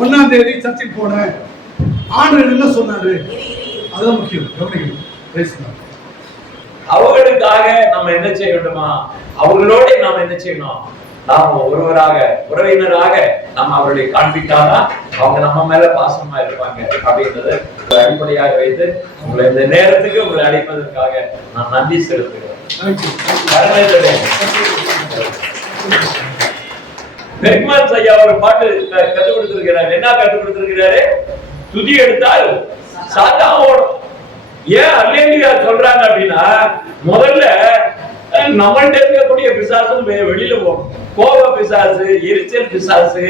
1ஆம் தேதி சர்ச்சுக்கு போனேன். ஆண்டவர் என்ன சொன்னாரு? அதுதான் முக்கியம். கவனிக்கணும். அவர்களுக்காக நம்ம என்ன செய்ய வேண்டுமா? அவர்களோட நாம் என்ன செய்யணும்? நாம ஒருவராக உறவினராக நம்ம அவர்களை காண்பித்தாதான் அவங்க நம்ம மேல பாசமா இருப்பாங்க அப்படின்றத அடிப்படையாக வைத்து உங்களை இந்த நேரத்துக்கு உங்களை அழைப்பதற்காக நான் நன்றி செலுத்துகிறேன். பெர்க்மன்ஸ் ஐயா ஒரு பாட்டு கற்றுக் கொடுத்திருக்கிறார். என்ன கற்றுக் கொடுத்திருக்கிறாரு? துதி எடுத்தால் சாத்தான் ஓடும். ஏன் அல்லேலூயா சொல்றாங்க அப்படின்னா, முதல்ல நம்மள்ட்ட இருக்கக்கூடிய பிசாசும் வெளியில போகும். கோப பிசாசு, எரிச்சல் பிசாசு,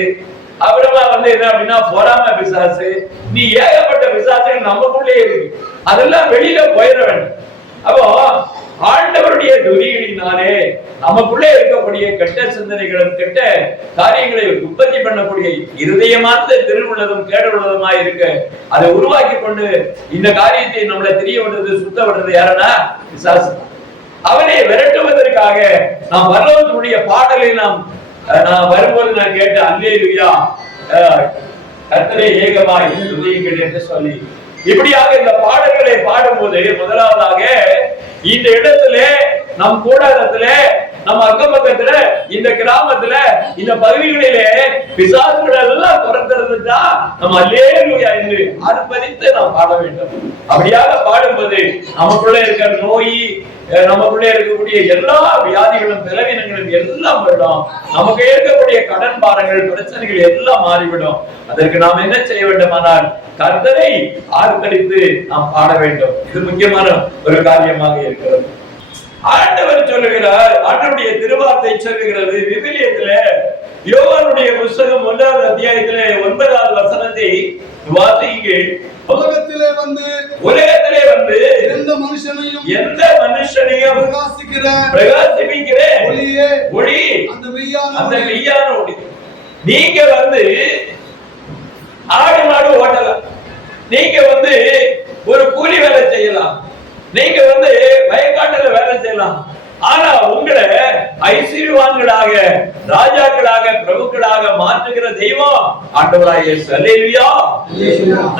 அப்புறமா என்ன அப்படின்னா பொறாம பிசாசு, நீ ஏகப்பட்ட பிசாசுகள் நமக்குள்ளே இருக்கு. அதெல்லாம் வெளியில போயிட வேண்டும். அப்போ ஆண்டவருடைய துதியினாலே நமக்குள்ளே இருக்கக்கூடிய கெட்ட சிந்தனைகளும் கெட்ட காரியங்களை உற்பத்தி பண்ணக்கூடிய இருதயமார்ந்த திருவுள்ளதும் கேடுள்ளதுமாய் இருக்கு. அதை உருவாக்கி கொண்டு இந்த காரியத்தை நம்மளை தெரிய விடுறது, சுத்த விடுறது யாருன்னா பிசாசு. அவனை விரட்டுவதற்காக நாம் பரலோகத்தினுடைய பாடலை நான் வரும்போது நான் கேட்டேன், அல்லேலூயா கர்த்தரே ஏகமாய் துதியுங்கள் என்று சொல்லி, இப்படியாக இந்த பாடல்களை பாடும்போது முதலாவதாக இந்த இடத்துல நம் கூடாரத்துல நம்ம அக்கம் பக்கத்துல இந்த கிராமத்துல இந்த பகுதிகளிலே பிசாசுகள் எல்லாம் துரத்துறதுன்னா நம்ம அல்லேலூயா என்று ஆர்ப்பரித்து நாம் பாட வேண்டும். அப்படியாக பாடும்போது நமக்குள்ள இருக்கிற நோய், நமக்குள்ளே இருக்கக்கூடிய எல்லா வியாதிகளும் பலவீனங்களும் எல்லாம் விடும். நமக்கு இருக்கக்கூடிய கடன் பாரங்கள் பிரச்சனைகள் எல்லாம் மாறிவிடும். அதற்கு நாம் என்ன செய்ய வேண்டுமானால் கர்த்தரை ஆர்ப்பரித்து நாம் பாட வேண்டும். இது முக்கியமான ஒரு காரியமாக இருக்கிறது. ஆண்டவர் சொல்லுகிறார், ஆண்டவருடைய திருவார்த்தை சொல்லுகிறது. விவிலியத்துல யோவானுடைய புத்தகம் 1ஆம் அத்தியாயத்திலே 9ஆவது வசனத்தை வாசியுங்கள். உலகத்திலே வந்து எந்த மனுஷனையும் பிரகாசிப்பிக்கிற ஒளி அந்த மெய்யான ஒளி. நீங்க ஆடு மாடு ஓட்டலாம், நீங்க ஒரு கூலி வேலை செய்யலாம், நீங்க வயக்காட்டுல வேலை செய்யலாம். ஆனா உங்களை ஐஸ்வர்யவான்களாக, ராஜாக்களாக, பிரபுக்களாக மாற்றுகிற தெய்வம் ஆண்டவராகிய இயேசு. அல்லேலூயா.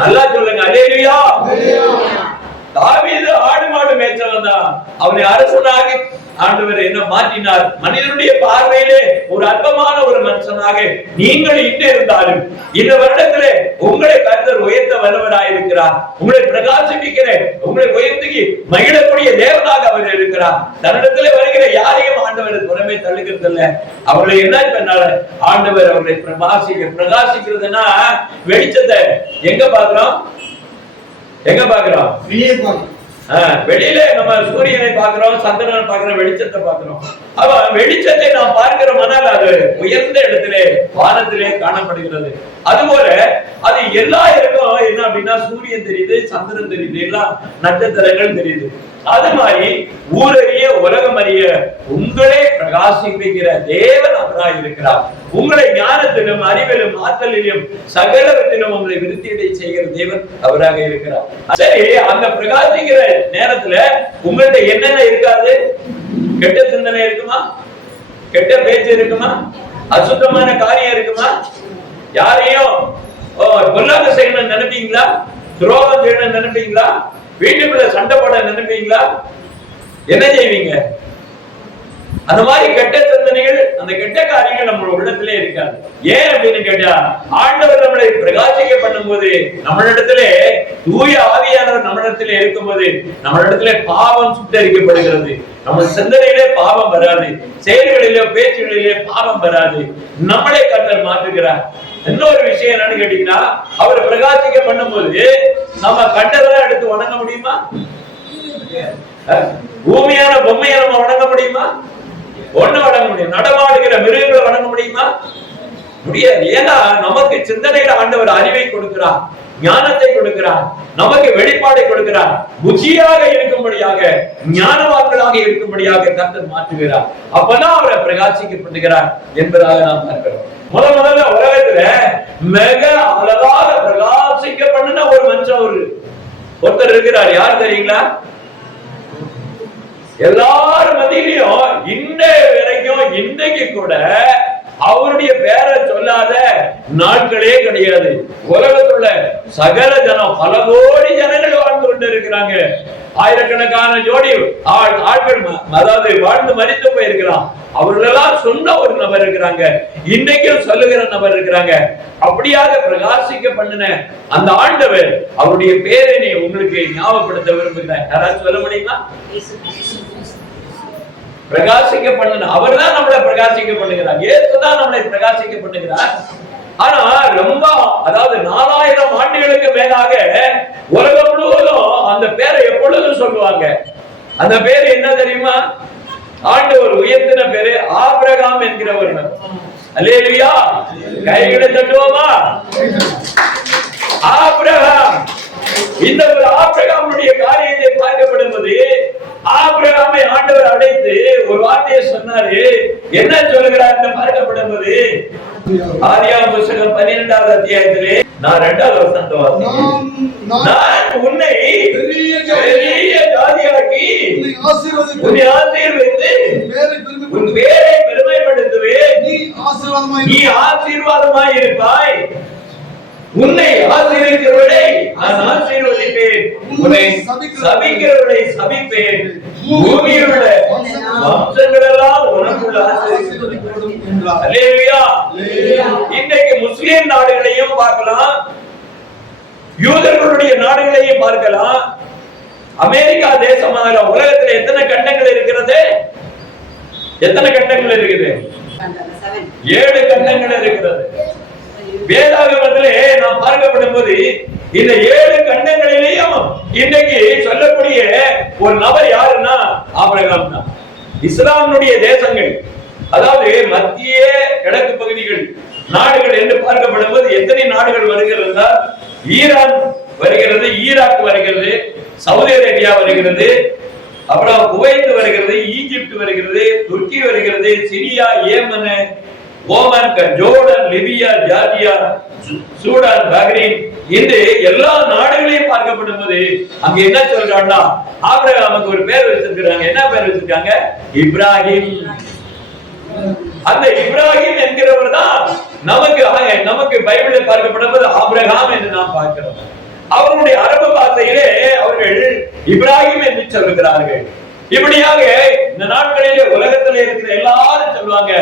நல்லா சொல்லுங்க, அல்லேலூயா. தாவீது ஆடு மாடு மேய்ச்சவன் தான். அவனை அரசனாக ஆண்டவர் என்ன மாற்றினார்? மனிதனுடைய பார்வையிலே ஒரு அற்பமான ஒரு மனுஷனாக நீங்கள் இன்று இருந்தாலும் இந்த வருடத்திலே உங்களை கர்த்தர் உயர்த்த வல்லவராய் இருக்கிறார். உங்களை பிரகாசிப்பிக்கிற, உங்களை உயர்த்தி மகிழக்கூடிய தேவனாக அவர் இருக்கிறார். தன்னிடத்திலே வருகிற யாரையும் ஆண்டவர் புறமே தள்ளுகிறது இல்ல. அவர்களை என்ன பண்ணால ஆண்டவர் அவர்களை பிரகாசிக்கிறதுனா வெளிச்சத்தை எங்க பாக்குறோம்? வெளியில நம்ம சூரியனை பார்க்கிறோம், சந்திரனை பார்க்கிறோம், வெளிச்சத்தை பார்க்கிறோம். அவ வெளிச்சத்தை நாம் பார்க்கிறோம்னால் அது உயர்ந்த இடத்திலே வானத்திலே காணப்படுகிறது. அதுபோல அது எல்லா இருக்கும் என்ன அப்படின்னா சூரியன் தெரியுது, சந்திரன் தெரியுது, எல்லாம் நட்சத்திரங்கள் தெரியுது. அது மாதிரி ஊரறிய உலகம் அறிய உங்களே பிரகாசிப்பிக்கிற தேவன் அவராய் இருக்கிறார். உங்களை ஞானத்திலும் அறிவிலும் ஆற்றலிலும் சகலத்திலும் உங்களை விருத்தியடை செய்கிற தேவன் அவராக இருக்கிறார். சரி, அந்த பிரகாசிக்கிற நேரத்துல உங்கள்ட்ட என்னென்ன இருக்காது? கெட்ட சிந்தனை இருக்குமா? கெட்ட பேச்சு இருக்குமா? அசுத்தமான காரியம் இருக்குமா? யாரையும் பொல்லாத செய்யணும்னு நினைப்பீங்களா? துரோகம் செய்யணும்னு நினைப்பீங்களா? வீட்டுக்குள்ள சண்டை போட நினைப்பீங்களா? என்ன செய்வீங்க? அந்த மாதிரி கெட்ட சிந்தனைகள், அந்த கெட்ட காரியங்கள் நம்ம உள்ளத்திலே இருக்காது. ஏன் அப்படின்னு கேட்டா, ஆண்டவர் நம்மளை பிரகாசிக்க பண்ணும் போது நம்மளிடத்திலே தூய ஆவியானவர் நம்மளிடத்திலே இருக்கும் போது நம்மளிடத்திலே பாவம் சுட்டரிக்கப்படுகிறது. நம்ம சிந்தனையிலே பாவம் வராது, செயல்களிலே பேச்சுகளிலே பாவம் வராது. நம்மளே கர்த்தர் மாற்றுகிறார். இன்னொரு விஷயம் என்னன்னு கேட்டீங்கன்னா, அவர் பிரகாசிக்க பண்ணும் போது நம்ம கண்டதெல்லாம் எடுத்து வணங்க முடியுமா? பூமியான பொம்மையை நம்ம வணங்க முடியுமா? ஒண்ணு வணங்க முடியும். நடமாடுகிற மிருகங்களை வணங்க முடியுமா? முடியாது. ஏன்னா நமக்கு சிந்தனையில ஆண்டவர் அறிவை கொடுக்கிறார், ஞானத்தை கொடுக்கிறார், நமக்கு வெளிப்பாடை கொடுக்கிறார். புத்தியாக இருக்கும்படியாக, ஞானவான்களாக இருக்கும்படியாக கர்த்தர் மாற்றுகிறார். அப்பதான் அவரை பிரகாசிக்கப்படுகிறார் என்பதாக நாம் பார்க்கிறோம். முதல்ல உலகத்துல மிக அழகாக பிரகாசிக்க பண்ணின ஒரு மனுஷன் ஒருத்தர் இருக்கிறார். யார் தெரியுங்களா? எல்லாரும் மத்தியிலையும் இன்றைய வரைக்கும் இன்றைக்கு கூட அவருடைய பேரை சொல்லாத நாட்களே கிடையாது. உலகத்துள்ள சகல ஜனம், பல கோடி ஜனங்கள் வாழ்ந்து கொண்டு இருக்கிறாங்க. ஆயிரக்கணக்கான ஜோடி ஆட்கள் அதாவது வாழ்ந்து மரித்து போயிருக்கிறான். அவர்களெல்லாம் சொன்ன ஒரு நபர் இருக்கிறாங்க, இன்னைக்கும் சொல்லுகிற நபர் இருக்கிறாங்க. அப்படியாக பிரகாசிக்க பண்ணின அந்த ஆண்டவர், அவருடைய பேரை நீ உங்களுக்கு ஞாபகப்படுத்த விரும்புகிறேன். யாராவது சொல்ல முடியுமா? பிரகாசிக்க பண்ண அவர் தான் நம்மளை பிரகாசிக்க பண்ணுகிறார். இயேசுதான் நம்மளை பிரகாசிக்க பண்ணுகிறார். ஆனா ரொம்ப அதாவது 4000 ஆண்டுகளுக்கு மேலாக உலகம் முழுவதும் அந்த பேரை எப்பொழுதும் சொல்லுவாங்க. அந்த பேரு என்ன தெரியுமா? ஆண்டவர் உயர்த்தின பேரு ஆபிரகாம் என்கிறவர். அல்லேலூயா! கைகளை தட்டுவோமா? ஆபிரகாம். இந்த ஒரு ஆபிரகாமுடைய காரியத்தை பார்க்கப்படும்போது, ஆபிரகாமை ஆண்டவர் அழைத்து ஒரு வார்த்தையை சொன்னாரு. என்ன சொல்லுகிறார் என்று பார்க்கப்படும்போது, ஆதியாகமம் புத்தகம் 12வது அத்தியாயத்திலே நான் 2வது வசனத்தை வாசிக்கிறேன். நான் உன்னை பெரிய ஜாதியாக்கி உன்னை ஆசீர்வதித்து உன் பேரை பெருமைப்படுத்துவேன். நீ ஆசீர்வாதமாய் இருப்பாய். உன்னை ஆசீர்வதிக்கிறவரை நான் ஆசீர்வதிப்பேன், உன்னை சபிக்கிறவரை சபிப்பேன். பூமியில் உள்ள வம்சங்கள் எல்லாம் உனக்குள்ள ஆசீர்வதிக்கப்படும் என்றார். அல்லேலூயா! இன்றைக்கு முஸ்லிம் நாடுகளையும் பார்க்கலாம், யூதர்களுடைய நாடுகளையும் பார்க்கலாம். அமெரிக்கா தேசமாக உலகத்தில் எத்தனை கண்டங்கள் இருக்கிறது? எத்தனை கண்டங்கள் இருக்குது? 7 கண்டங்கள் இருக்கிறது. வேதாகமத்திலே நாம் பார்க்கப்படும் போது இந்த 7 கண்டங்களிலேயும் இன்றைக்கு சொல்லக்கூடிய ஒரு நபர் யாருன்னா ஆபிரகாம் தான். இஸ்லாமுடைய தேசங்கள், அதாவது மத்திய கிழக்கு பகுதிகள் நாடுகள் என்று பார்க்கப்படும் போது எத்தனை நாடுகள் வருகிறது? ஈரான் வருகிறது, ஈராக் வருகிறது, சவுதி அரேபியா வருகிறது, அப்புறம் குவைத் வருகிறது, ஈஜிப்ட் வருகிறது, துருக்கி வருகிறது, Syria, Yemen, Oman, Jordan, Libya, Georgia, Sudan, Bahrain, இந்த எல்லா நாடுகளையும் பார்க்கப்படும் போது அங்க என்ன சொல்றாங்கன்னா ஆபிரகாமுக்கு ஒரு பேர் வச்சிருக்காங்க. என்ன பேர் வச்சிருக்காங்க? இப்ராஹிம். அந்த இப்ராஹிம் என்கிறவர் தான் நமக்கு பைபிளில் பார்க்கப்படும் போது ஆபிரகாம் என்று நாம் பார்க்கிறோம். அவருடைய அரபு பாஷையிலே அவர்கள் இப்ராஹிம் என்று சொல்லுகிறார்கள். இப்படியாக இந்த நாட்களிலே உலகத்தில் இருக்கிற எல்லாரும் சொல்லுவாங்க,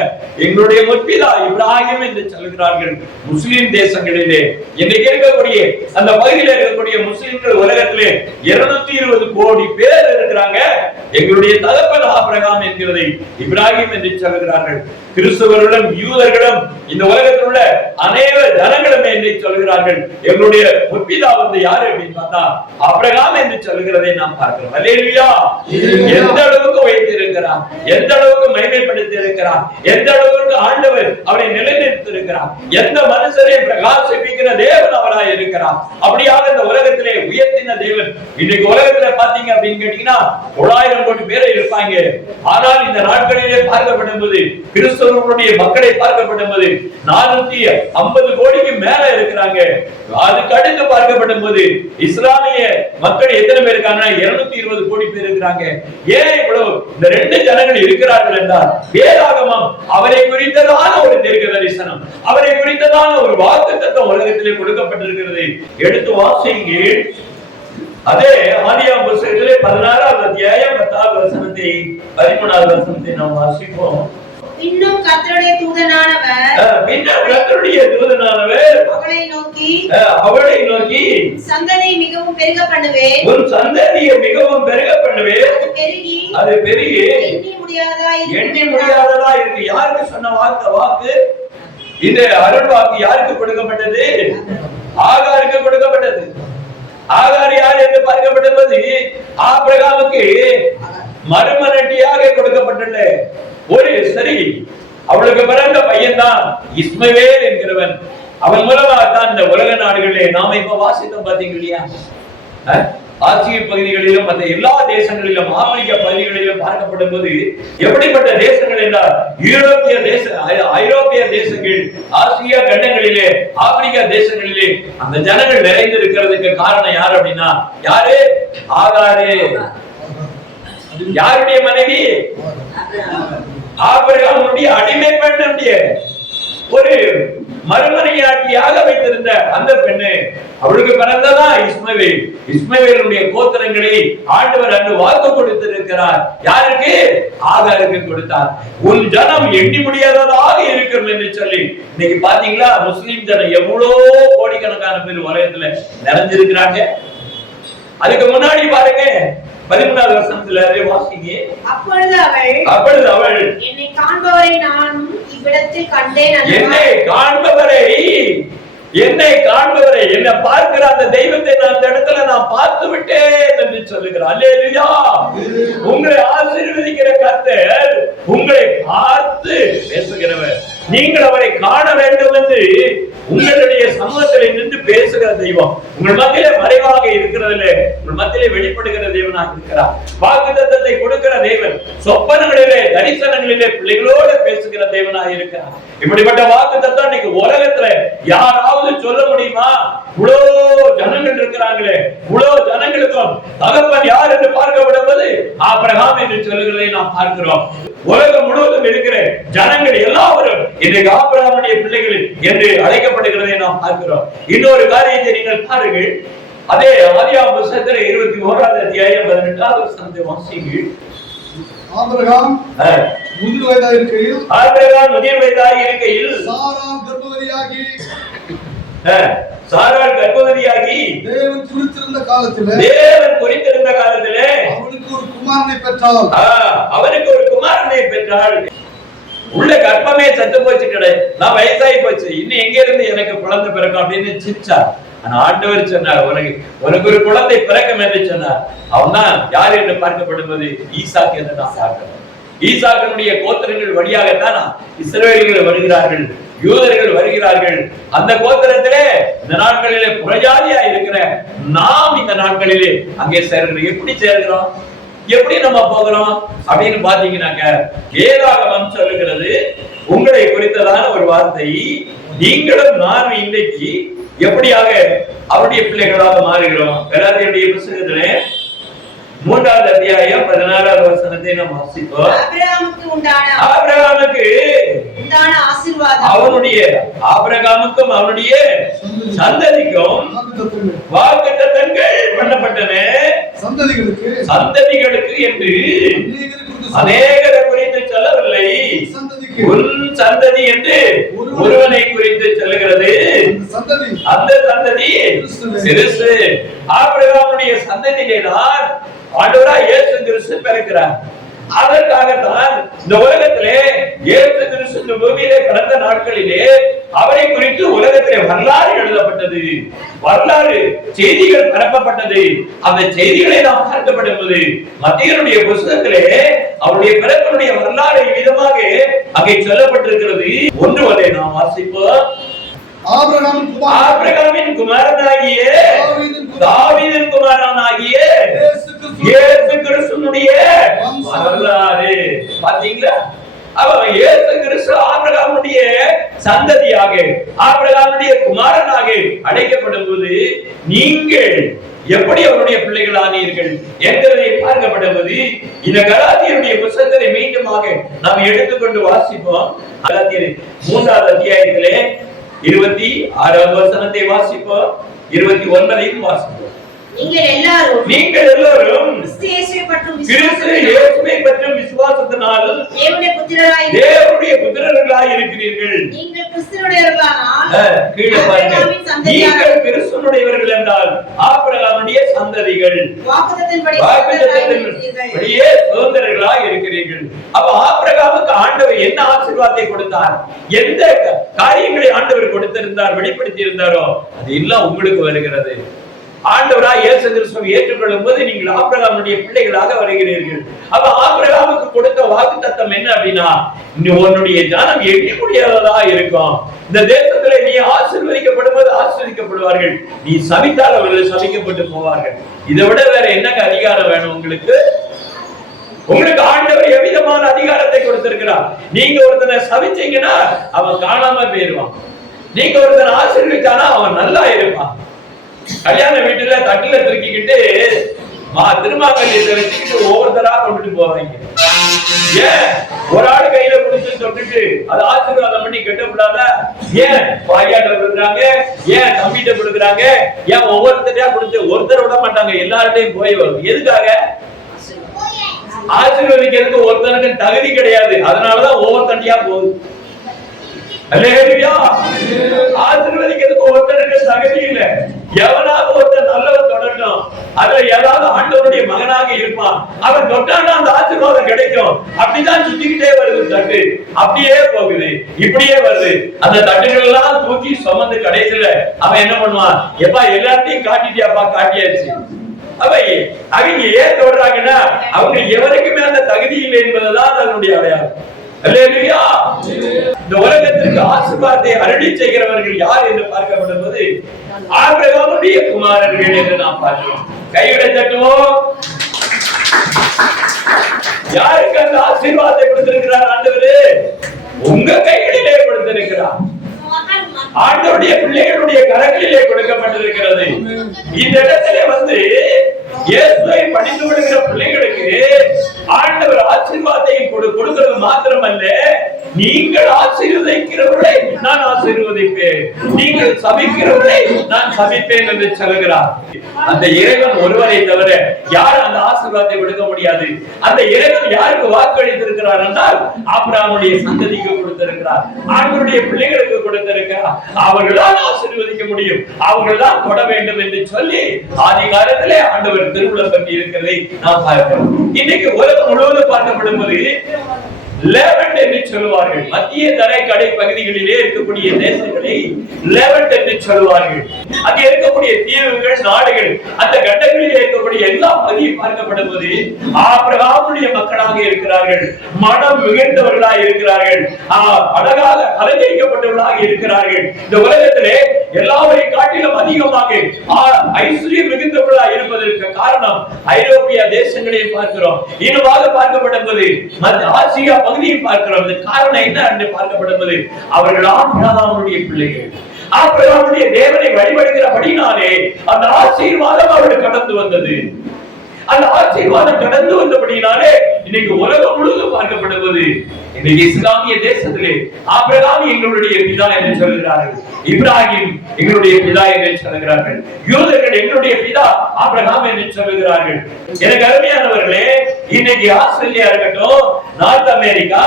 எங்களுடைய முற்பிதா இப்ராஹிம் என்று சொல்லுகிறார்கள். முஸ்லிம் தேசங்களிலே இன்னைக்கு இருக்கக்கூடிய அந்த பகுதியில் இருக்கக்கூடிய முஸ்லிம்கள் உலகத்திலே 220 கோடி பேர் இருக்கிறாங்க. எங்களுடைய தகப்பன் ஆபிரகாம் என்கிறதை இப்ராஹிம் என்று சொல்லுகிறார்கள். கிறிஸ்தவர்களும் யூதர்களும் இந்த உலகத்தில் உள்ள அநேக ஜனங்களும் என்று சொல்கிறார்கள். எங்களுடைய முற்பிதா யாரு அப்படின்னு பார்த்தா ஆபிரகாம் என்று சொல்லுகிறதை நாம் பார்க்கிறோம். அல்லேலூயா! எந்த அளவுக்கு உயர்த்தி இருக்கிறார், எந்த அளவுக்கு மகிமைப்படுத்தி இருக்கிறார், எந்த அளவுக்கு ஆண்டவர் அவரை நிலைநிறுத்தி இருக்கிறார், எந்த மனுஷரை பிரகாசிப்பிக்கிற தேவன் அவராய் இருக்கிறார். அப்படியாக இந்த உலகத்திலே உயர்த்தின தேவன். இன்னைக்கு உலகத்துல பாத்தீங்க அப்படின்னு கேட்டீங்கன்னா 900 கோடி பேரை இருப்பாங்க. ஆனால் இந்த நாட்களிலே பார்க்கப்படும் போது கிறிஸ்தவர்களுடைய மக்களை பார்க்கப்படும் போது 450 கோடிக்கு மேல இருக்கிறாங்க. அதுக்கு அடுத்து பார்க்கப்படும் போது இஸ்லாமிய மக்கள் எத்தனை பேர் இருக்காங்க? 220 கோடி பேர் இருக்கிறாங்க. ஏன் இவ்வளவு இந்த 2 ஜனங்கள் இருக்கிறார்கள் என்றால் வேதாகமம் அவரை குறித்ததான ஒரு தீர்க்க தரிசனம், அவரை குறித்ததான ஒரு வாக்குத்தத்தம் உலகத்திலே கொடுக்கப்பட்டிருக்கிறது. எடுத்து வாசிங்க. அதே ஆதியாகம புத்தகத்திலே 16வது அத்தியாயம் 10வது வசனத்தை 13வது வசனத்தை நாம் வாசிப்போம். இன்னும் கர்த்தருடைய தூதனானவர் அவளை நோக்கி சந்ததியை மிகவும் பெருக பண்ணுவேன், உன் சந்ததியை மிகவும் பெருக பண்ணுவேன், அது பெருகி எண்ணி முடியாததா இருக்கு. யாருக்கு சொன்ன வாக்கு? இந்த அருள் வாக்கு யாருக்கு கொடுக்கப்பட்டது? ஆகாருக்கு கொடுக்கப்பட்டது. ஆகார் யார் என்று பார்க்கப்பட்டது ஆபிரகாமுக்கு மறுமலர்ச்சியாக கொடுக்கப்பட்டுள்ள ஒரு சரி. அவளுக்கு பிறந்த பையன் தான் இஸ்மவேல் என்கிறவன். அவன் மூலமாக தான் இந்த உலக நாடுகளிலே நாம இப்ப வாசித்தோம் பாத்தீங்க இல்லையா? ஆசிய பகுதிகளிலும் மற்ற எல்லா தேசங்களிலும் ஆப்பிரிக்க பகுதிகளிலும் பார்க்கப்படும் போது எப்படிப்பட்ட தேசங்கள் என்றால் ஐரோப்பிய தேசங்கள், ஆசிய கண்டங்களிலே, ஆப்பிரிக்கா தேசங்களிலே அந்த ஜனங்கள் நிறைந்து இருக்கிறதுக்கு காரணம் யார் அப்படின்னா யாரு? ஆகாரே. யாருடைய மனைவி? ஆபிரகாமுடைய அடிமை பெண்ணுடைய ஒரு மறுமனையாட்டியாக வைத்திருந்த அந்த பெண்ணு, அவளுக்கு பிறந்ததா இஸ்மவேல். இஸ்மவேலுடைய கோத்திரங்களை ஆண்டவர் அன்று வாக்கு கொடுத்திருக்கிறார். யாருக்கு? ஆகாருக்கு கொடுத்தார். உன் ஜனம் எண்ணி முடியாததாக இருக்கும் என்று சொல்லி. இன்னைக்கு பாத்தீங்களா முஸ்லிம் ஜனம் எவ்வளவு கோடிக்கணக்கான பேர் உலகத்துல நிறைஞ்சிருக்கிறாங்க. அதுக்கு முன்னாடி பாருங்க 13வது வசனத்துல வாசிங்க. அப்பொழுது அவள் என்னை காண்பவரை நானும் இவ்விடத்தில் கண்டேன். என்னை காண்பவரை என்னை பார்க்கிற அந்த தெய்வத்தை நான் அந்த இடத்துல நான் பார்த்து விட்டேன் என்று சொல்லுகிறார். அல்லேலூயா. உங்களை ஆசீர்வதிக்கிற கர்த்தர் உங்களை பார்த்து பேசுகிறவர். நீங்கள் அவரை காண வேண்டும் என்று உங்களுடைய சமூகத்தில் நின்று பேசுகிற தெய்வம் உங்கள் மத்தியிலே மறைவாக இருக்கிறதுல உங்கள் மத்தியிலே வெளிப்படுகிற தேவனாக இருக்கிறார். வாக்குத்தத்தத்தை கொடுக்கிற தேவன் சொப்பனங்களிலே தரிசனங்களிலே பிள்ளைகளோடு பேசுகிற தேவனாக இருக்கிறார். இப்படிப்பட்ட வாக்குத்தத்தம் இன்னைக்கு உலகத்துல யாராவது சொல்ல முடியுமா? இவ்வளவு ஜனங்கள் இருக்கிறாங்களே, இவ்வளவு ஜனங்களுக்கும் தகப்பன் யார் என்று பார்க்கப்படுவது ஆபிரகாம் என்று சொல்லுகிறதை நாம் பார்க்கிறோம். உலகம் முழுவதும் இருக்கிற ஜனங்கள் எல்லாரும் இன்றைக்கு ஆபிரகாமுடைய பிள்ளைகள் என்று அழைக்கப்படுகிறதை நாம் பார்க்கிறோம். இன்னொரு காரியத்தை நீங்கள் பாருங்கள். அதே ஆதியாகம புத்தகத்திலே 21வது அத்தியாயம் 18வது வசனத்தை வாசியுங்கள். ஆபிரகாம் முதிர் வயதாக இருக்கையில் சாராள் கர்ப்பவதியாகி தேவன் குறித்திருந்த காலத்திலே அவனுக்கு ஒரு குமாரனை பெற்றாள். உள்ள கர்ப்பமே சத்து போச்சு, கிடையாது, நான் வயசாகி போச்சு, இன்னும் எங்க இருந்து எனக்கு குழந்தை பிறக்கும் அப்படின்னு சிரிச்சார். ஆனா ஆண்டவர் சொன்னார், உனக்கு ஒரு குழந்தை பிறக்கும் என்று சொன்னார். அவன் தான் யார் என்று பார்க்கப்படுவது ஈசாக்கு என்று நான் பார்க்கிறேன். ஈசாக்கினுடைய கோத்திரங்கள் வழியாகத்தான் இஸ்ரவேலிகள் வருகிறார்கள், யூதர்கள் வருகிறார்கள். அந்த கோத்திரத்திலே இந்த நாட்களிலே புறஜாதியா இருக்கிற நாம் இந்த நாட்களிலே அங்கே சேர்கிறோம். எப்படி சேர்கிறோம், எப்படி நம்ம போகிறோம் அப்படின்னு பாத்தீங்கன்னாக்க வேதாகமம் சொல்லுகிறது உங்களை குறித்ததான ஒரு வார்த்தை. நீங்களும் நானும் இன்றைக்கு எப்படியாக அவருடைய பிள்ளைகளாக மாறுகிறோம். கலாத்தியருடைய புத்தகத்திலே 3வது அத்தியாயம் 16வது வசனத்தை நாம் வாசிப்போம். ஆபிரகாமுக்கு உண்டான ஆசீர்வாதம் ஆபிரகாமுக்கும் அவனுடைய சந்ததிக்கும் வாக்குத்தத்தங்கள் பண்ணப்பட்டன. சந்ததிகளுக்கு என்று அநேகரை குறித்து சொல்லவில்லை, உன் சந்ததி என்று ஒருவனை குறித்து சொல்லுகிறது. அந்த சந்ததி சிறுசு. ஆபிரகாமுடைய சந்ததியிலே தான் ஆண்டவராய் இயேசு கிறிஸ்து பிறக்கிறார். அதற்காகத்தான் இந்த உலகத்திலே இயேசு கிறிஸ்து இந்த பூமியிலே கடந்த நாட்களிலே அவரை குறித்து உலகத்திலே வரலாறு எழுதப்பட்டது, வரலாறு செய்திகள் பரப்பப்பட்டது. அந்த செய்திகளை நாம் பார்க்கப்படும்போது மத்தேயுடைய புத்தகத்திலே அவருடைய பிறப்பினுடைய வரலாறு விதமாக அங்கே சொல்லப்பட்டிருக்கிறது. ஒன்று வரை நாம் வாசிப்போம். ஆபிரகாமின் குமாரனாகிய தாவீதின் குமாரனாகிய இயேசு கிறிஸ்துவினுடைய வரலாறு. பாத்தீங்களா, அவன் இயேசு கிறிஸ்து ஆபிரகாமுடைய சந்ததியாக ஆபிரகாமுடைய குமாரனாக அழைக்கப்படும் போது நீங்கள் எப்படி அவருடைய பிள்ளைகள் ஆனீர்கள் என்பதை பார்க்கப்படுவது இந்த கலாத்தியருடைய புத்தகத்தை மீண்டுமாக நாம் எடுத்துக்கொண்டு வாசிப்போம். கலாத்தியர் 3வது அத்தியாயத்திலே 26வது வசனத்தை வாசிப்போம், 29ஐயும் வாசிப்போம். நீங்கள் எல்லாரும் கிறிஸ்து இயேசுவை பற்றும் விசுவாசத்தினால் தேவனுடைய புத்திரர்களாய் இருக்கிறீர்கள். நீங்கள் கிறிஸ்துவினுடையவர்கள் என்றால் ஆபிரகாமுடைய சந்ததிகள், வாக்குத்தத்தத்தின்படியே சுதந்திரர்களாய் இருக்கிறீர்கள். அப்ப ஆபிரகாமுக்கு ஆண்டவர் என்ன ஆசீர்வாதத்தை கொடுத்தார், எந்த காரியங்களை ஆண்டவர் கொடுத்திருந்தார், வெளிப்படுத்தி இருந்தாரோ அது எல்லாம் உங்களுக்கு வருகிறது. ஆண்டவராய் இயேசு கிறிஸ்துவை ஏற்றுக்கொள்ளும் போது நீங்கள் ஆபிரகாமுடைய பிள்ளைகளாக வருகிறீர்கள். அப்ப ஆபிரகாமுக்கு கொடுத்த வாக்குத்தத்தம் என்ன அப்படின்னா, உன்னுடைய ஜனம் எண்ணி முடியாததா இருக்கும். இந்த தேசத்துல நீ ஆசீர்வதிக்கப்படும் போது ஆசீர்வதிக்கப்படுவார்கள், நீ சபித்தால் அவர்கள் சபிக்கப்பட்டு போவார்கள். இதை விட வேற என்னங்க அதிகாரம் வேணும் உங்களுக்கு? உங்களுக்கு ஆண்டவர் எவ்விதமான அதிகாரத்தை கொடுத்திருக்கிறார். நீங்க ஒருத்தனை சபிச்சீங்கன்னா அவன் காணாம போயிருவான், நீங்க ஒருத்தனை ஆசீர்வதிச்சானா அவன் நல்லா இருப்பான். கல்யாண வீட்டுல தட்டுல திருக்கிக்கிட்டு திருமாக்கல்யத்தை வச்சுக்கிட்டு ஒவ்வொருத்தரா கொண்டுட்டு போவாங்க. ஏன் ஒரு ஆள் கையில பிடிச்சு தொட்டு விட்டுட்டு அதை ஆசீர்வாதம் பண்ணி கட்டக்கூடாத? ஏன் பாயாட்ட கொடுக்குறாங்க, ஏன் தம்பிட்ட கொடுக்குறாங்க, ஏன் ஒவ்வொருத்தரையா கொடுத்து ஒருத்தர் விட மாட்டாங்க, எல்லார்ட்டையும் போய் வரும். எதுக்காக? ஆசீர்வதிக்கிறதுக்கு ஒருத்தனுக்கு தகுதி கிடையாது, அதனாலதான் ஒவ்வொருத்தண்டியா போகுது. அல்லேலூயா. ஆசீர்வதிக்கிறதுக்கு ஒருத்தனுக்கு தகுதி இல்லை. எவனாவது ஒருத்தர் நல்லவன் தொடரட்டும், அதுல ஏதாவது ஆண்டவருடைய மகனாக இருப்பான், அவன் தொட்டானா அந்த ஆசீர்வாதம் கிடைக்கும். அப்படிதான் சுத்திக்கிட்டே வருது தட்டு, அப்படியே போகுது, இப்படியே வருது. அந்த தட்டுகள் எல்லாம் தூக்கி சுமந்து கடைசியில அவன் என்ன பண்ணுவான்? எப்பா எல்லாத்தையும் காட்டிட்டியாப்பா? காட்டியாச்சு. அவங்க ஏன் தொடர்றாங்கன்னா அவங்க எவருக்குமே அந்த தகுதி இல்லை என்பதுதான் அதனுடைய அடையாளம். அல்லேலூயா. இந்த உலகத்திற்கு ஆசீர்வாதத்தை அருளி செய்கிறவர்கள் யார் என்று பார்க்கப்படுவது ஆபிரகாமுடைய குமாரர்கள் என்று நாம் பார்க்கிறோம். கைகளை தட்டுவோம். யாருக்கு அந்த ஆசீர்வாதத்தை கொடுத்திருக்கிறார் ஆண்டவரே? உங்க கைகளிலே கொடுத்திருக்கிறார். ஆண்டவருடைய பிள்ளைகளுடைய கரங்களிலே கொடுக்கப்பட்டிருக்கிறது. இந்த இடத்திலே இயேசுவை படித்து விடுகிற பிள்ளைகளுக்கு ஆண்டவர் ஆசீர்வாதத்தை கொடுக்கிறது மாத்திரமல்ல, நீங்கள் ஆசீர்வதிக்கிறவர்களை நான் ஆசீர்வதிப்பேன், நீங்கள் சபிக்கிறவர்களை நான் சபிப்பேன் என்று சொல்கிறார். அந்த இறைவன் ஒருவரை தவிர யார் அந்த ஆசீர்வாதத்தை கொடுக்க முடியாது. அந்த இறைவன் யாருக்கு வாக்களித்திருக்கிறார் என்றால் ஆபிரகாமுடைய சந்ததிக்கு கொடுத்திருக்கிறார், ஆண்டவருடைய பிள்ளைகளுக்கு கொடுத்திருக்கிறார். அவர்கள்தான் ஆசீர்வதிக்க முடியும், அவர்கள்தான் தொட வேண்டும் என்று சொல்லி ஆதி காலத்திலே ஆண்டவர் திருவுளம் பற்றி இருக்கிறதை நாம் பார்க்கிறோம். இன்னைக்கு உலகம் முழுவதும் பார்க்கப்படும்போது லெவன்ட் என்று சொல்லுவார்கள். மத்திய தரை கடை பகுதிகளிலே இருக்கக்கூடிய தேசங்களை லெவன்ட் என்று சொல்லுவார்கள். அங்கே இருக்கக்கூடிய தீவுகள், நாடுகள், அந்த கண்டங்களிலே இருக்கக்கூடிய எல்லா பகுதியும் பார்க்கப்படும்போது ஆபிரகாமுடைய மக்களாக இருக்கிறார்கள், மனம் மிகுந்தவர்களாக இருக்கிறார்கள், அழகாக அலங்கரிக்கப்பட்டவர்களாக இருக்கிறார்கள். இந்த உலகத்திலே எல்லாவரையும் காட்டிலும் அதிகமாக ஐஸ்வர்யம் மிகுந்தவர்களாக இருப்பதற்கு காரணம் ஐரோப்பிய தேசங்களை பார்க்கிறோம். இன்னுமாக பார்க்கப்படும்போது ஆசியா பகுதியில் பார்க்கிறோம். காரணம் என்ன என்று பார்க்கப்படுவது அவர்கள் ஆபிரகாமுடைய பிள்ளைகள், ஆபிரகாமுடைய தேவனை வழிபடுகிறபடினாலே அந்த ஆசீர்வாதம் அவர்கள் கடந்து வந்தது. அந்த ஆசீர்வாதம் கடந்து வந்தபடினாலே இன்னைக்கு உலகம் முழுவதும் பார்க்கப்படுவது இன்னைக்கு இஸ்லாமிய தேசத்திலே ஆபிரகாம் எங்களுடைய பிதா என்று சொல்கிறார்கள், இப்ராஹிம் எங்களுடைய பிதா என்று சொல்கிறார்கள், யூதர்கள் எங்களுடைய பிதா ஆபிரகாம் என்று சொல்கிறார்கள். எனக்கு அருமையானவர்களே, இன்னைக்கு ஆஸ்திரேலியா இருக்கட்டும், நார்த் அமெரிக்கா,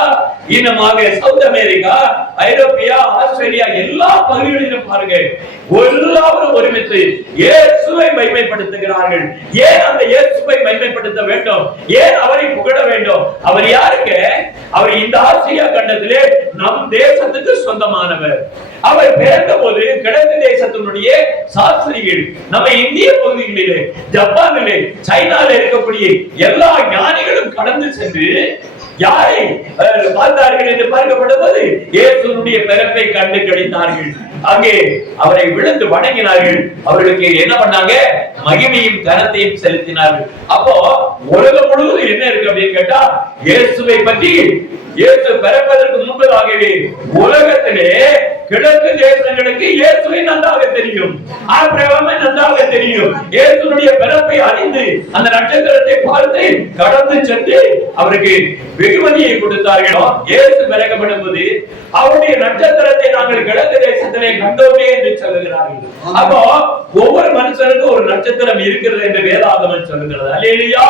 இன்னமாக சவுத் அமெரிக்கா, ஐரோப்பியா, ஆஸ்திரேலியா எல்லா பகுதிகளிலும் பாருங்க, எல்லாரும் ஒருமித்து இயேசுவை மகிமைப்படுத்துகிறார்கள். ஏன் அந்த இயேசுவை மகிமைப்படுத்த வேண்டும்? ஏன் அவரை புகழ வேண்டும்? அவர் யாருக்கு? அவர் இந்த ஆசியா கண்டத்திலே நம் தேசத்துக்கு சொந்தமானவர். அவர் பிறந்த போது கிழக்கு தேசத்தினுடைய சாஸ்திரிகள் நம்ம இந்திய பகுதிகளிலே, ஜப்பானிலே, சைனால இருக்கக்கூடிய எல்லா ஞானிகளும் கடந்து சென்று யாரை பார்த்தார்கள் என்று பார்க்கப்படுவது இயேசுனுடைய பிறப்பை கண்டு கழித்தார்கள். அங்கே அவரை விழுந்து வணங்கினார்கள். அவர்களுக்கு என்ன பண்ணாங்க? மகிமையும் கனத்தையும் செலுத்தினார்கள். அப்போ உலகம் முழுவதும் என்ன இருக்கு அப்படின்னு கேட்டா, இயேசுவை பற்றி இயேசு பிறப்பதற்கு முன்பதாகவே உலகத்திலே கிழக்கு தேசங்களுக்கு இயேசுவை நன்றாக தெரியும், ஆபிரகாமை நன்றாக தெரியும். இயேசுனுடைய பிறப்பை அறிந்து அந்த நட்சத்திரத்தை பார்த்து கடந்து சென்று அவருக்கு வெகுமதியை கொடுத்தார்கள். இயேசு பிறக்கப்படும் போது அவருடைய நட்சத்திரத்தை நாங்கள் கிழக்கு தேசத்திலே கண்டோமே என்று சொல்லுகிறார்கள். அப்போ ஒவ்வொரு மனுஷனுக்கும் ஒரு நட்சத்திரம் இருக்கிறது என்று வேதாகமம் சொல்லுகிறது. அல்லேலூயா.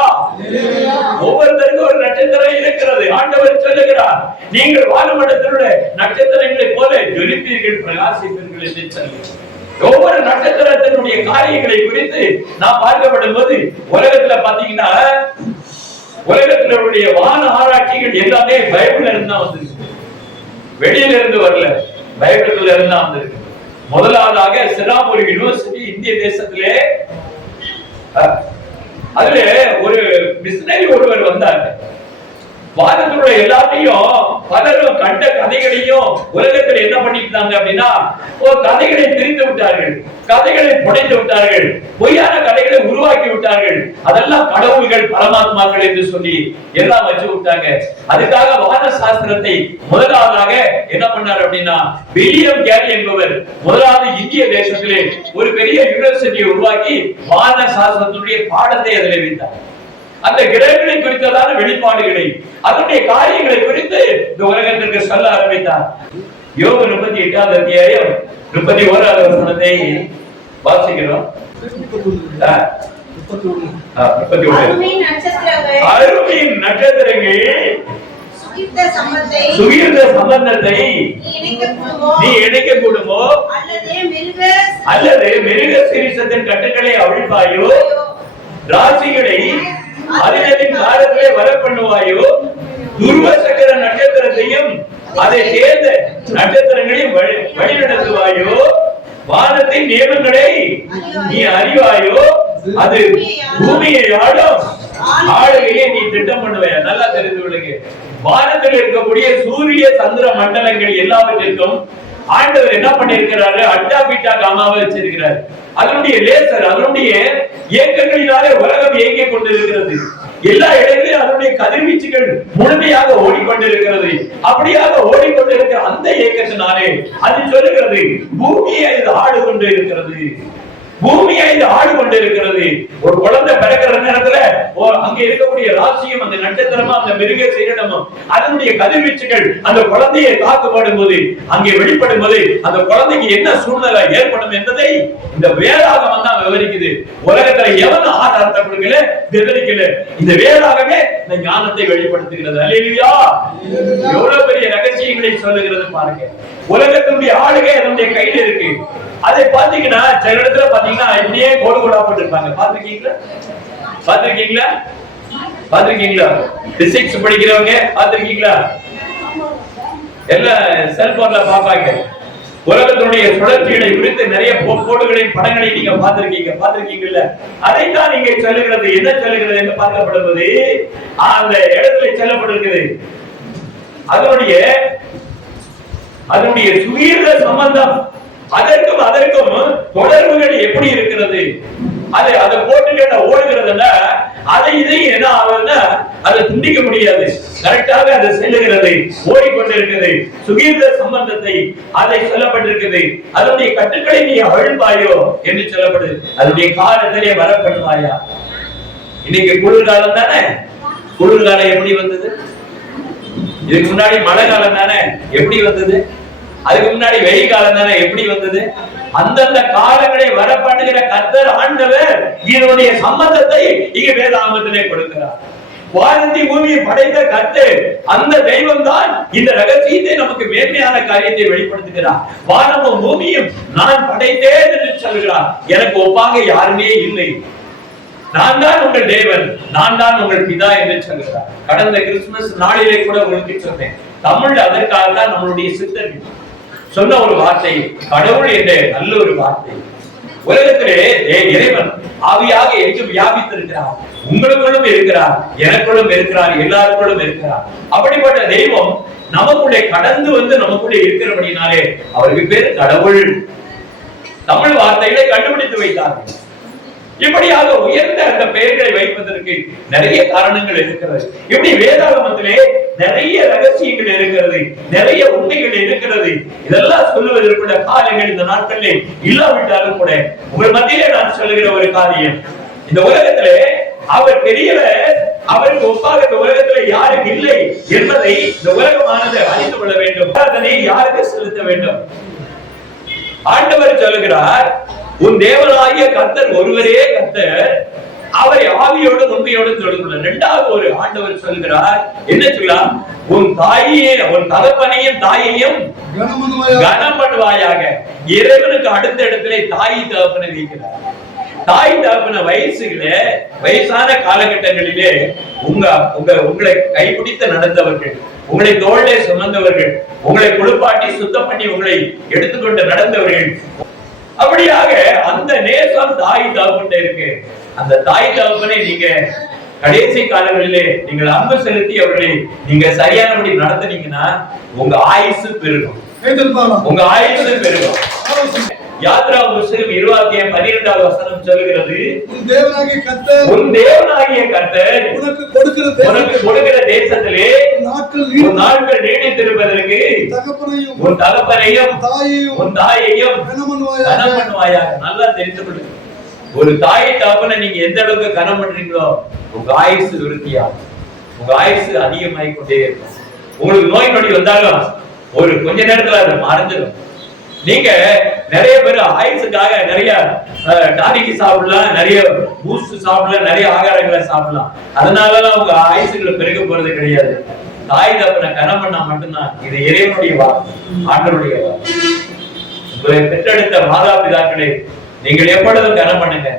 ஒவ்வொருத்தருக்கும் ஒரு நட்சத்திரம் இருக்கிறது. ஆண்டவர் சொல்லுகிறார், நீங்கள் வானமண்டலத்திலுள்ள நட்சத்திரங்களைப் போல ஜொலிப்பீர்கள், பிரகாசிப்பீர்கள் என்று சொல்லுகிறார். ஒவ்வொரு நட்சத்திரத்தினுடைய காரியங்களை குறித்து நாம் பார்க்கப்படும் போது உலகத்துல பாத்தீங்கன்னா, உலகத்தினுடைய வான ஆராய்ச்சிகள் எல்லாமே பைபிள்ல இருந்து தான் வந்திருக்கு, வெளியில இருந்து வரல, பைபிள்ல இருந்து தான் வந்திருக்கு. முதலாவதாக சிராபூர் யூனிவர்சிட்டி இந்திய தேசத்திலே, அதுல ஒரு மிஷனரி ஒருவர் வந்தார். வானத்தினுடைய எல்லாத்தையும் பலரும் கண்ட கதைகளையும் உலகத்தில் என்ன பண்ணிட்டாங்க அப்படின்னா, ஒரு கதைகளை திரித்து விட்டார்கள், கதைகளை புனைந்து விட்டார்கள், பொய்யான கதைகளை உருவாக்கி விட்டார்கள். அதெல்லாம் கடவுள்கள், பரமாத்மாக்கள் என்று சொல்லி எல்லாம் வச்சு விட்டாங்க. அதுக்காக வான சாஸ்திரத்தை முதலாவதாக என்ன பண்ணார் அப்படின்னா, வில்லியம் கேரி என்பவர் முதலாவது இந்திய தேசத்திலே ஒரு பெரிய யூனிவர்சிட்டியை உருவாக்கி வான சாஸ்திரத்தினுடைய பாடத்தை அதில் வைத்தார். அந்த கிரகங்களை குறித்ததான வெளிப்பாடுகளை, அதனுடைய காரியங்களை குறித்து இந்த உலகத்திற்கு சொல்ல ஆரம்பித்தார். யோபு 38வது அத்தியாயம் 31வது வசனத்தை வாசிக்கிறோம். 31. அருமையின் நட்சத்திரங்கள் சுகிர்ந்த சம்பந்தத்தை நீ இணைக்க கூடுமோ, அல்லது மிருக சீரிசத்தின் கட்டுக்களை அவிழ்ப்பாயோ, ராசிகளை அதினத்தின் காலத்திலே வர பண்ணுவாயோ, துருவ சக்கர நட்சத்திரத்தையும் அதை சேர்ந்த நட்சத்திரங்களையும் வழிநடத்துவாயோ, வானத்தின் நியமங்களை நீ அறிவாயோ, அது பூமியை ஆளும் ஆளுகையை நீ திட்டம் பண்ணுவாயா. நல்லா தெரிந்து கொள்ளுங்க. வானத்தில் இருக்கக்கூடிய சூரிய சந்திர மண்டலங்கள் எல்லாவற்றிற்கும் ஆண்டவர் என்ன பண்ணிருக்கிறாரு? அட்டா பீட்டா காமாவை வச்சிருக்கிறார். அதனுடைய லேசர், அதனுடைய இயக்கங்களினாலே உலகம் இயங்கிக் கொண்டிருக்கிறது. எல்லா இடங்களிலும் அதனுடைய கதிர்வீச்சுகள் முழுமையாக ஓடிக்கொண்டிருக்கிறது. அப்படியாக ஓடிக்கொண்டிருக்கிற அந்த இயக்கத்தினாலே அது சொல்லுகிறது, பூமியை இது ஆடு கொண்டு இருக்கிறது, பூமியை இது ஆடு கொண்டு இருக்கிறது. ஒரு குழந்தை பிறக்கிற நேரத்துல அங்க இருக்கக்கூடிய ராசியும் அந்த நட்சத்திரமும் அந்த மிருக சீரிடமும் அதனுடைய கதிர்வீச்சுகள் அந்த குழந்தையை தாக்கப்படும் போது, அங்கே வெளிப்படும் போது அந்த குழந்தைக்கு என்ன சூழ்நிலை ஏற்படும் என்பதை இந்த வேதாகமம் தான் விவரிக்குது. உலகத்துல எவன் ஆதாரத்தை கொடுக்கல, விவரிக்கல. இந்த வேதாகமே இந்த ஞானத்தை வெளிப்படுத்துகிறது. அல்லேலூயா! எவ்வளவு பெரிய ரகசியங்களை சொல்லுகிறது பாருங்க. உலகத்தினுடைய ஆளுகை அதனுடைய கையில இருக்கு. அதை பாத்தீங்கன்னா சில இடத்துல பாத்தீங்கன்னா இப்படியே கோடு கோடா போட்டிருப்பாங்க. பாத்திருக்கீங்களா? பாத்திருக்கீங்களா? பாத்திருக்கீங்களா? பிசிக்ஸ் படிக்கிறவங்க பாத்திருக்கீங்களா? எல்லாம் செல்போன்ல பாப்பாங்க. உலகத்தினுடைய சுழற்சிகளை குறித்து நிறைய கோடுகளின் படங்களை நீங்க பாத்திருக்கீங்கல்ல? அதைத்தான் நீங்க சொல்லுகிறது. என்ன சொல்லுகிறது என்று பார்க்கப்படுவது அந்த இடத்துல சொல்லப்பட்டிருக்குது. அதனுடைய சுகீர்த சம்பந்தம், அதற்கும் தொடர்புகள் எப்படி இருக்கிறது? அதை போட்டுக்கிட்ட ஓடுகிறதுன்னா அதை இதையும் என்ன ஆகுதுன்னா அதை துண்டிக்க முடியாது. கரெக்டாக அதை செல்லுகிறது, ஓடிக்கொண்டிருக்கிறது. சுகீர்த சம்பந்தத்தை அதை சொல்லப்பட்டிருக்குது. அதனுடைய கட்டுக்களை நீ அழும்பாயோ என்று சொல்லப்படுது. அதனுடைய காலத்திலே வர பண்ணுவாயா? இன்னைக்கு குளிர்காலம் தானே. குளிர்காலம் எப்படி வந்தது? இதுக்கு முன்னாடி மழை காலம் தானே, எப்படி வந்தது? அதுக்கு முன்னாடி வெயில் காலம் தானே, எப்படி வந்தது? அந்தந்த காலங்களை வர பண்ணுகிற கர்த்தர் ஆண்டவர் இதனுடைய சம்பந்தத்தை இங்க வேதாகமத்திலே கொடுக்கிறார். வானத்தை பூமியை படைத்த கர்த்தர் அந்த தெய்வம் தான் இந்த ரகசியத்தை நமக்கு மேன்மையான காரியத்தை வெளிப்படுத்துகிறார். வானமும் பூமியும் நான் படைத்தேன் என்று சொல்கிறார். எனக்கு ஒப்பாக யாருமே இல்லை. நான் தான் உங்கள் தேவன், நான் தான் உங்கள் பிதா என்று சொல்கிறார். கடந்த கிறிஸ்துமஸ் நாளிலே கூட உங்களுக்கு சொன்னேன். தமிழ் அதற்காக தான் நம்மளுடைய சித்தர்கள் சொன்ன ஒரு வார்த்தை கடவுள் என்ற நல்ல ஒரு வார்த்தை. உலகத்திலே இறைவன் ஆவியாக எங்கு வியாபித்திருக்கிறார். உங்களுக்குள்ளும் இருக்கிறார், எனக்குள்ளும் இருக்கிறார், எல்லாருக்குள்ளும் இருக்கிறார். அப்படிப்பட்ட தெய்வம் நமக்குள்ளே கடந்து வந்து நமக்குள்ளே இருக்கிறபடினாலே அவருக்கு பேர் கடவுள். தமிழ் வார்த்தைகளை கண்டுபிடித்து வைத்தார்கள். இப்படியாக உயர்ந்த அந்த பெயர்களை வைப்பதற்கு நிறைய காரணங்கள் இருக்கிறது. இப்படி வேதாகமத்திலே நிறைய ரகசியங்கள் இருக்கிறது, நிறைய உண்மைகள் இருக்கிறது. இதெல்லாம் சொல்லுவதற்குள்ள காரியங்கள் இந்த நாட்களிலே இல்லாவிட்டாலும் கூட உங்கள் மத்தியிலே நான் சொல்லுகிற ஒரு காரியம், இந்த உலகத்திலே அவர் பெரியவர், அவருக்கு ஒப்பாக இந்த உலகத்திலே யாரும் இல்லை என்பதை இந்த உலகமானது அறிந்து கொள்ள வேண்டும். அதனை யாருக்கு செலுத்த வேண்டும்? ஆண்டவர் சொல்லுகிறார், உன் தேவனாகிய கர்த்தர் ஒருவரே கர்த்தர், அவரை ஆவியோடு உண்மையோடு தொழுது. இரண்டாவது ஒரு ஆண்டவர் சொல்கிறார், என்ன சொல்றார்? உன் தாயையும் உன் தகப்பனையும் தாயையும் கனம் பண்ணுவாயாக. இறைவனுக்கு அடுத்த இடத்திலே தாய் தகப்பனை வைக்கிறார். தாய் தகப்பன வயசான காலகட்டங்களிலே உங்களை கைப்பிடித்து நடந்தவர்கள், உங்களை தோளே சுமந்தவர்கள், உங்களை குளிப்பாட்டி சுத்தம் பண்ணி உங்களை எடுத்துக்கொண்டு நடந்தவர்கள். அப்படியாக அந்த நேசம் தாய் தகப்பன் இருக்கு. அந்த தாய் தகப்பனை நீங்க கடைசி காலங்களிலே நீங்கள் அன்பு செலுத்தி அவர்களை நீங்க சரியானபடி நடத்தினீங்கன்னா உங்க ஆயுசு பெருகும். உங்க ஆயுசு பெருகும். யாத்ரா புஸ்தகம் 20:12 வசனம் சொல்கிறது, உன் தேவனாகிய கர்த்தர் உனக்கு கொடுக்கிற தேசத்திலே நாட்கள் நீடித்திருப்பதற்கு உன் தகப்பனையும் உன் தாயையும் கனம் பண்ணுவாயாக. நல்லா தெரிந்து கொள்ளுங்க. ஒரு தாய் தகப்பனை நீங்க எந்த அளவுக்கு கனம் பண்றீங்களோ உங்க ஆயுசு விருத்தியாகும், உங்க ஆயுசு அதிகமாகிக் கொண்டே இருக்கும். உங்களுக்கு நோய் நொடி வந்தாலும் ஒரு கொஞ்ச நேரத்துல அதை மறைஞ்சிடும். நீங்க நிறைய பேர் ஆயுசுக்காக நிறைய டானிக்கு சாப்பிடலாம், நிறைய பூஸ்ட் சாப்பிடலாம், நிறைய ஆகாரங்களை சாப்பிடலாம். அதனாலலாம் உங்க ஆயுசுகளை பெருக போறது கிடையாது. தாய் தகப்பனை கனம் பண்ணா மட்டும்தான். இது இறைவனுடைய வாக்கு, ஆண்டவருடைய வாக்கு. உங்களை பெற்றெடுத்த மாதா பிதாக்களை நீங்கள் எப்பொழுதும் கனம் பண்ணுங்க.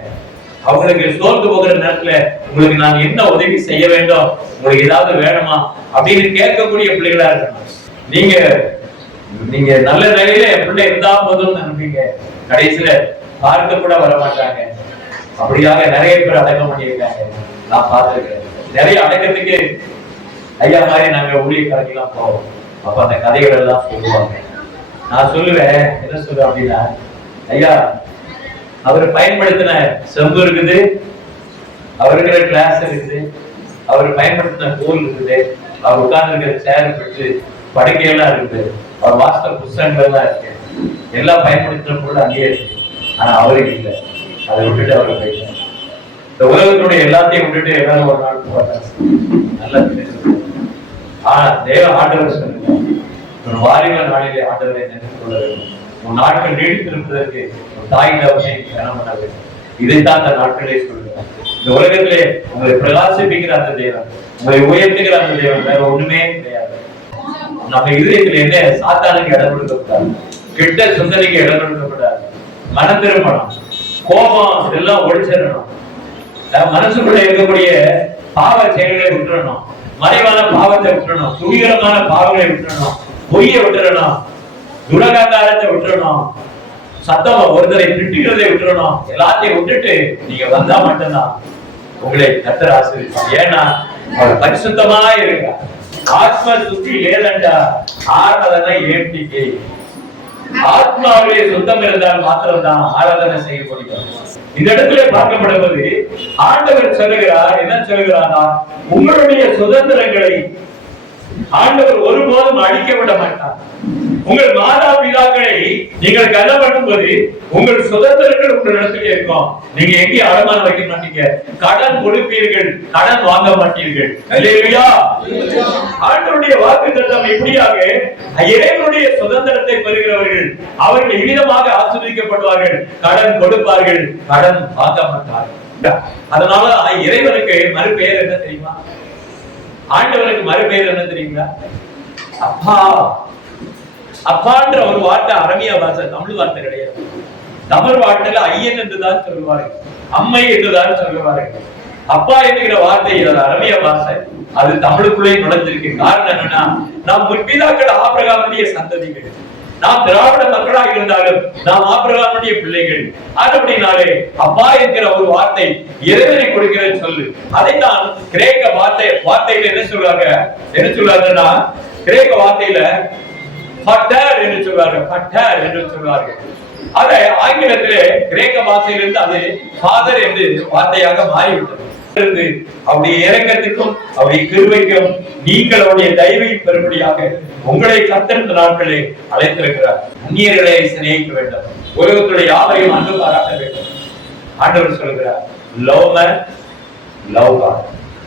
அவங்களுக்கு சோர்ந்து போகிற நேரத்துல உங்களுக்கு நான் என்ன உதவி செய்ய வேண்டும், உங்களுக்கு ஏதாவது வேணுமா அப்படின்னு கேட்கக்கூடிய பிள்ளைகளா இருக்கணும். நீங்க நல்ல நிலையில என் பிள்ளை இருந்தா போதும் நினைப்பீங்க, கடைசியில பார்க்க கூட வர மாட்டாங்க. அப்படியாக நிறைய பேர் அடக்கம் பண்ணியிருக்காங்க, நான் பார்த்திருக்கேன். நிறைய அடக்கத்துக்கு ஐயா மாதிரி நாங்க ஊழியக்காரங்கெல்லாம் போவோம். அப்ப அந்த கதைகள் எல்லாம் சொல்லுவாங்க. நான் சொல்லுவேன், என்ன சொல்லுவேன் அப்படின்னா, ஐயா அவர் பயன்படுத்தின செம்பு இருக்குது, அவர் இருக்கிற கிளாஸ் இருக்குது, அவர் பயன்படுத்தின கோல் இருக்குது, அவர் உட்கார்ந்து இருக்கிற சேர் பெற்று படுக்கையெல்லாம் இருக்குது, அவர் வாஸ்த புஸ்தகங்கள் எல்லாம் இருக்கு, எல்லாம் பயன்படுத்தின பொருள் அங்கேயே இருக்கு. ஆனா அவருக்கு இல்லை, அதை விட்டுட்டு அவர் போயிட்டார். இந்த உலகத்தினுடைய எல்லாத்தையும் விட்டுட்டு எல்லாரும் ஒரு நாள் போட்டாங்க. நல்லா ஆனா தேவ ஆண்டவர் சொல்லுங்க, ஒரு வாரிவ நாளிலே ஆண்டவரை நினைத்துக் கொள்ள வேண்டும். உன் நாட்கள் நீடித்திருப்பதற்கு ஒரு தாய் தகவலை கனம் பண்ண வேண்டும். இதைத்தான் அந்த நாட்களே சொல்லுங்க. இந்த உலகத்திலே உங்களை பிரகாசிப்பிக்கிற அந்த தேவன், உங்களை உயர்த்துகிற அந்த தேவன் வேற ஒண்ணுமே கிடையாது. நம்ம இதயத்துல என்ன சாத்தானுக்கு இடம் கொடுக்கக்கூடாது, கெட்ட சிந்தனைக்கு இடம் கொடுக்கக்கூடாது. மன திரும்பணும், கோபம் எல்லாம் ஒழிச்சிடணும். மனசுக்குள்ள இருக்கக்கூடிய பாவ செயல்களை விட்டுறணும், மறைவான பாவத்தை விட்டுறணும், துணிகரமான பாவங்களை விட்டுறணும், பொய்யை விட்டுறணும், துரகாரத்தை விட்டுறணும், சத்தம் ஒருத்தரை திட்டுகிறதை விட்டுறணும். எல்லாத்தையும் விட்டுட்டு நீங்க வந்தா மட்டும்தான் உங்களை கர்த்தர் ஆசீர்வதிப்பார். ஏன்னா அவர் பரிசுத்தமா இருக்க. ஆத்ம சுத்தி ஏதண்டா ஆராதனை ஏற்றிக்கை. ஆத்மாவிலே சுத்தம் இருந்தால் மாத்திரம்தான் ஆராதனை செய்ய முடியும். இந்த இடத்துல பார்க்கப்படுவது ஆண்டவர் சொல்லுகிறார், என்ன சொல்லுகிறாரா, உங்களுடைய சுதந்திரங்களை ஆண்டவர் ஒருபோதும் அழிக்க விட மாட்டார். உங்கள் மாதா பிதாக்களை நீங்கள் கனம் பண்ணும்போது உங்கள் சுதந்திரங்கள் உங்கள் இடத்துல இருக்கும். நீங்க எங்கேயும் அடமானம் வைக்க மாட்டீங்க, கடன் கொடுப்பீர்கள், கடன் வாங்க மாட்டீர்கள். அல்லேலூயா. ஆண்டவருடைய வாக்குத்தத்தம் இப்படியாக இறைவனுடைய சுதந்திரத்தை பெறுகிறவர்கள் அவர்கள் இவ்விதமாக ஆசீர்வதிக்கப்படுவார்கள். கடன் கொடுப்பார்கள், கடன் வாங்க மாட்டார்கள். அதனால இறைவனுக்கு மறுபெயர் என்ன தெரியுமா? ஆண்டவனுக்கு மறுபெயர் என்ன தெரியுங்களா? அப்பா. அப்பான்ற ஒரு வார்த்தை அரபிய பாஷை, தமிழ் வார்த்தை கிடையாது. தமிழ் வார்த்தையில ஐயன் என்றுதான் சொல்லுவார்கள், அம்மை என்றுதான் சொல்லுவார்கள். அப்பா என்கிற வார்த்தை அரபிய பாஷை, அது தமிழுக்குள்ளே நுழைஞ்சிருக்கு. காரணம் என்னன்னா, நாம் முற்பிதாக்கள் ஆபிரகாமுடைய சந்ததிகள், நாம் திராவிட மக்களாக இருந்தாலும் நாம் ஆபிரகாமுடைய பிள்ளைகள். அப்படினாலே அப்பா என்கிற ஒரு வார்த்தை இறைவனை கொடுக்கிற சொல்லு. அதைத்தான் கிரேக்க வார்த்தையில என்ன சொல்றாங்கன்னா, கிரேக்க வார்த்தையில பட்டர் என்று சொல்வார்கள், பட்டர் என்று சொல்வார்கள். அதை ஆங்கிலத்திலே கிரேக்க வார்த்தையிலிருந்து அது ஃபாதர் என்று வார்த்தையாக மாறிவிட்டது. அவருடைய இரக்கத்துக்கும் அவருடைய கிருபைக்கும் நீங்கள் அவருடைய தயவை பெறும்படியாக உங்களை கர்த்தர் நாட்களை அழைத்திருக்கிறார். அந்நியர்களை சிநேகிக்க வேண்டும், உலகத்துடைய யாவரையும் அன்பு பாராட்ட வேண்டும். ஆண்டவர் சொல்கிறார், லவ் மேன் லவ் காட்.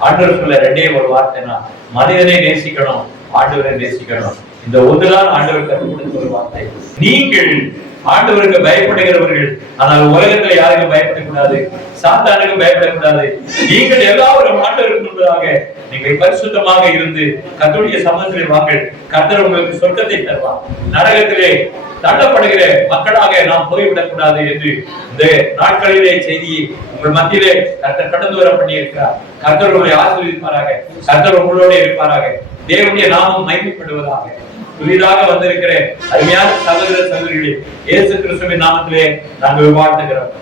ஆண்டவர் சொல்ல ரெண்டே ஒரு வார்த்தைனா, மனிதனை நேசிக்கணும், ஆண்டவரை நேசிக்கணும். இந்த ஒன்றுதான் ஆண்டவர் கற்றுக் கொடுத்த ஒரு வார்த்தை. நீங்கள் ஆண்டவருக்கு பயப்படுகிறவர்கள், ஆனால் உலகத்துல யாருக்கும் பயப்படக்கூடாது, சாத்தானுக்கும் பயப்படக்கூடாது. நீங்கள் எல்லாரும் ஆண்டவருக்கு முன்பதாக நீங்கள் பரிசுத்தமாக இருந்து கர்த்தருடைய சமூகத்தில் வாங்கள். கர்த்தர் உங்களுக்கு சொர்க்கத்தை தருவார். நரகத்திலே தள்ளப்படுகிற மக்களாக நாம் போய்விடக் கூடாது என்று இந்த நாட்களிலே செய்தியை உங்கள் மத்தியிலே கர்த்தர் கடந்து வர பண்ணி இருக்கிறார். கர்த்தர் உங்களை ஆசீர்வதிப்பாராக, கர்த்தர் உங்களோட இருப்பாராக, தேவனுடைய நாமம் மகிமைப்படுவதாக. புதிதாக வந்திருக்கிற அருமையான சகோதர சகோதரிகளே, இயேசு கிறிஸ்துவின் நாமத்திலே நாங்கள் வாழ்த்துகிறோம்.